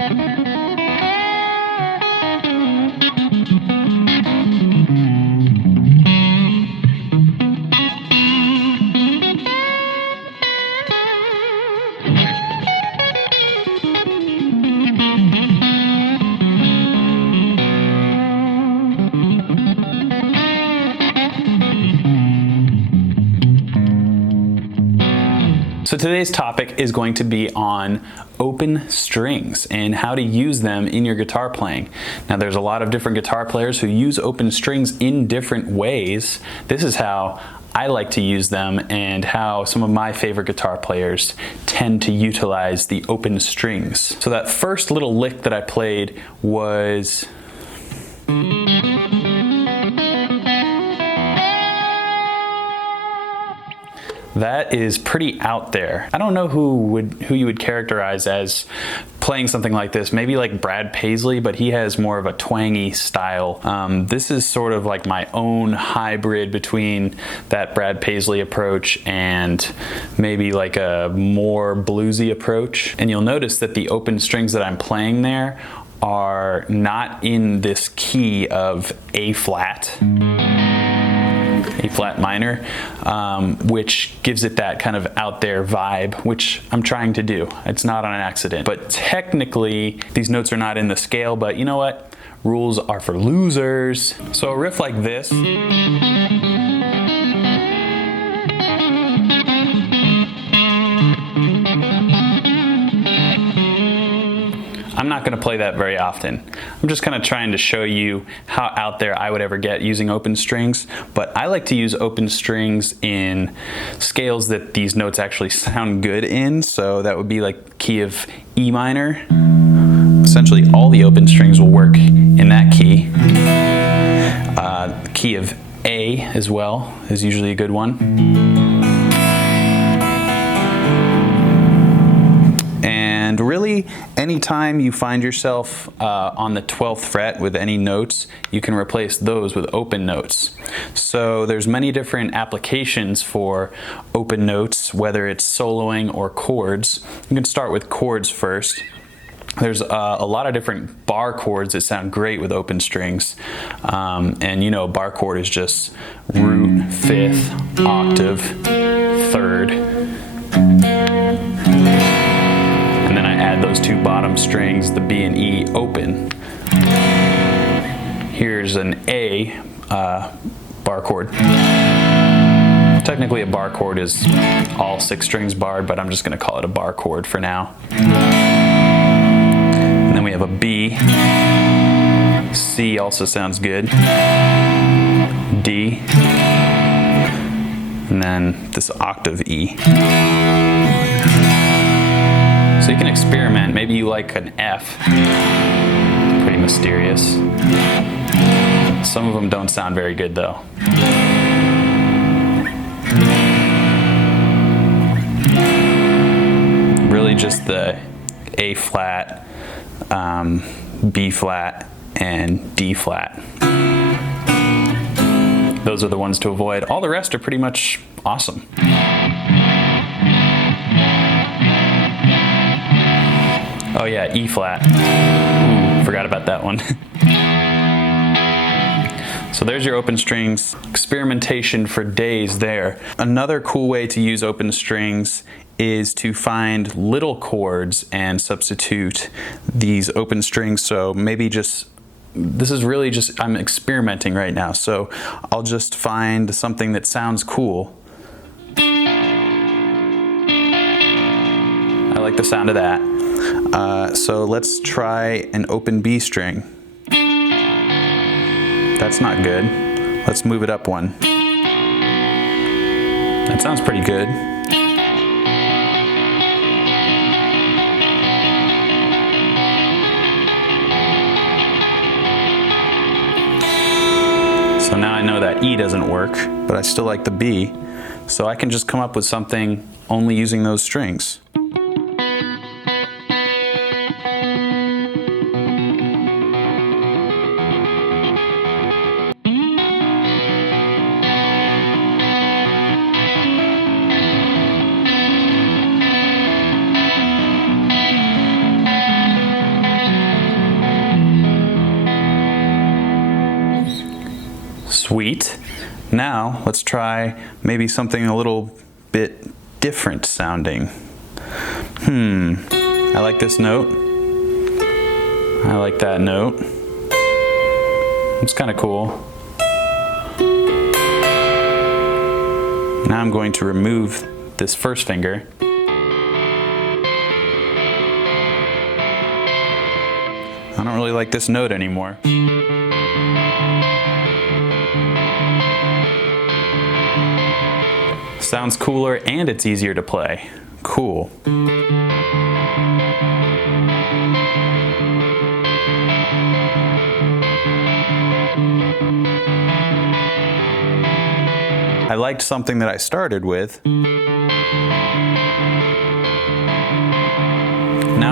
So today's topic is going to be on open strings and how to use them in your guitar playing. Now there's a lot of different guitar players who use open strings in different ways. This is how I like to use them and how some of my favorite guitar players tend to utilize the open strings. So that first little lick that I played was that is pretty out there. I don't know who you would characterize as playing something like this. Maybe like Brad Paisley, but he has more of a twangy style. This is sort of like my own hybrid between that Brad Paisley approach and maybe like a more bluesy approach. And you'll notice that the open strings that I'm playing there are not in this key of A flat minor, which gives it that kind of out there vibe, which I'm trying to do. It's not on an accident. But technically, these notes are not in the scale, but you know what? Rules are for losers. So a riff like this, I'm not going to play that very often. I'm just kind of trying to show you how out there I would ever get using open strings, but I like to use open strings in scales that these notes actually sound good in, so that would be like key of E minor. Essentially all the open strings will work in that key. Key of A as well is usually a good one. And really, anytime you find yourself on the 12th fret with any notes, you can replace those with open notes. So there's many different applications for open notes, whether it's soloing or chords. You can start with chords first. There's a lot of different bar chords that sound great with open strings. And you know, bar chord is just root, fifth, octave, third. And then I add those two bottom strings, the B and E, open. Here's an A bar chord. Technically a bar chord is all 6 strings barred, but I'm just going to call it a bar chord for now. And then we have a B. C also sounds good. D. And then this octave E. So you can experiment. Maybe you like an F. Pretty mysterious. Some of them don't sound very good though. Really just the A flat, B flat, and D flat. Those are the ones to avoid. All the rest are pretty much awesome. Oh yeah, E flat. Ooh, forgot about that one. So there's your open strings. Experimentation for days there. Another cool way to use open strings is to find little chords and substitute these open strings. So maybe just, this is really just, I'm experimenting right now. So I'll just find something that sounds cool. I like the sound of that. So let's try an open B string. That's not good. Let's move it up one. That sounds pretty good. So now I know that E doesn't work, but I still like the B. So I can just come up with something only using those strings. Sweet. Now let's try maybe something a little bit different sounding. I like this note. I like that note. It's kind of cool. Now I'm going to remove this first finger. I don't really like this note anymore. Sounds cooler and it's easier to play. Cool. I liked something that I started with. Now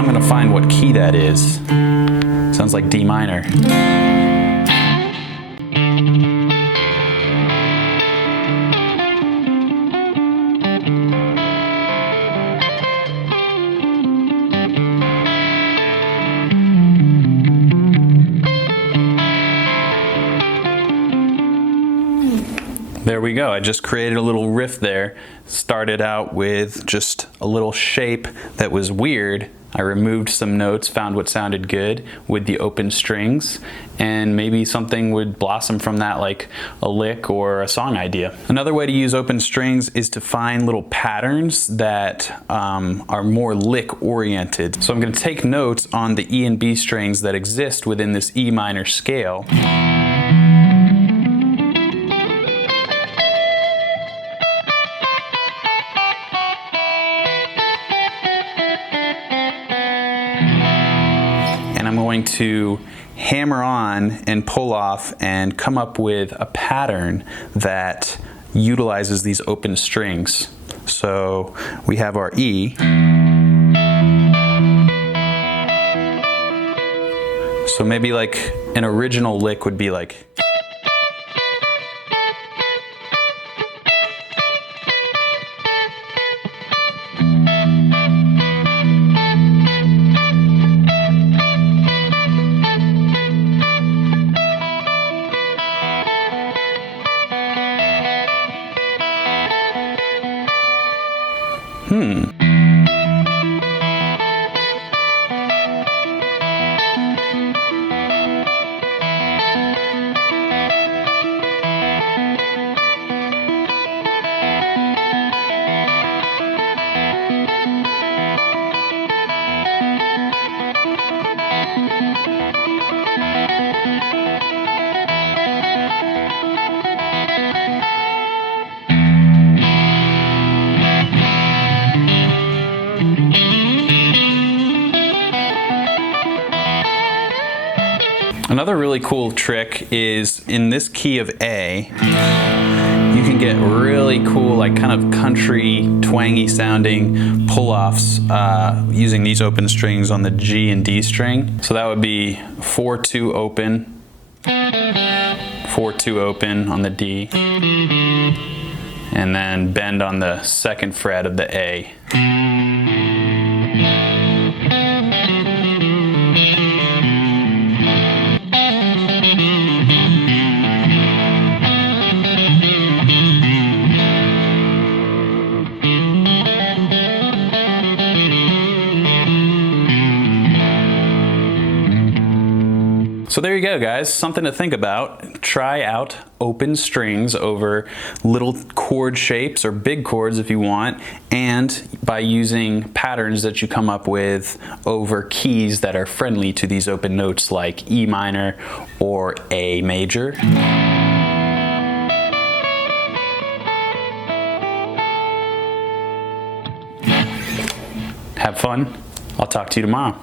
I'm going to find what key that is. Sounds like D minor. There we go. I just created a little riff there. Started out with just a little shape that was weird. I removed some notes, found what sounded good with the open strings, and maybe something would blossom from that, like a lick or a song idea. Another way to use open strings is to find little patterns that are more lick oriented. So I'm going to take notes on the E and B strings that exist within this E minor scale. I'm going to hammer on and pull off and come up with a pattern that utilizes these open strings. So we have our E. So maybe like an original lick would be like. Another really cool trick is in this key of A, you can get really cool, like kind of country, twangy sounding pull-offs using these open strings on the G and D string. So that would be 4-2 open, 4-2 open on the D, and then bend on the second fret of the A. So there you go, guys, something to think about. Try out open strings over little chord shapes or big chords if you want, and by using patterns that you come up with over keys that are friendly to these open notes like E minor or A major. Have fun. I'll talk to you tomorrow.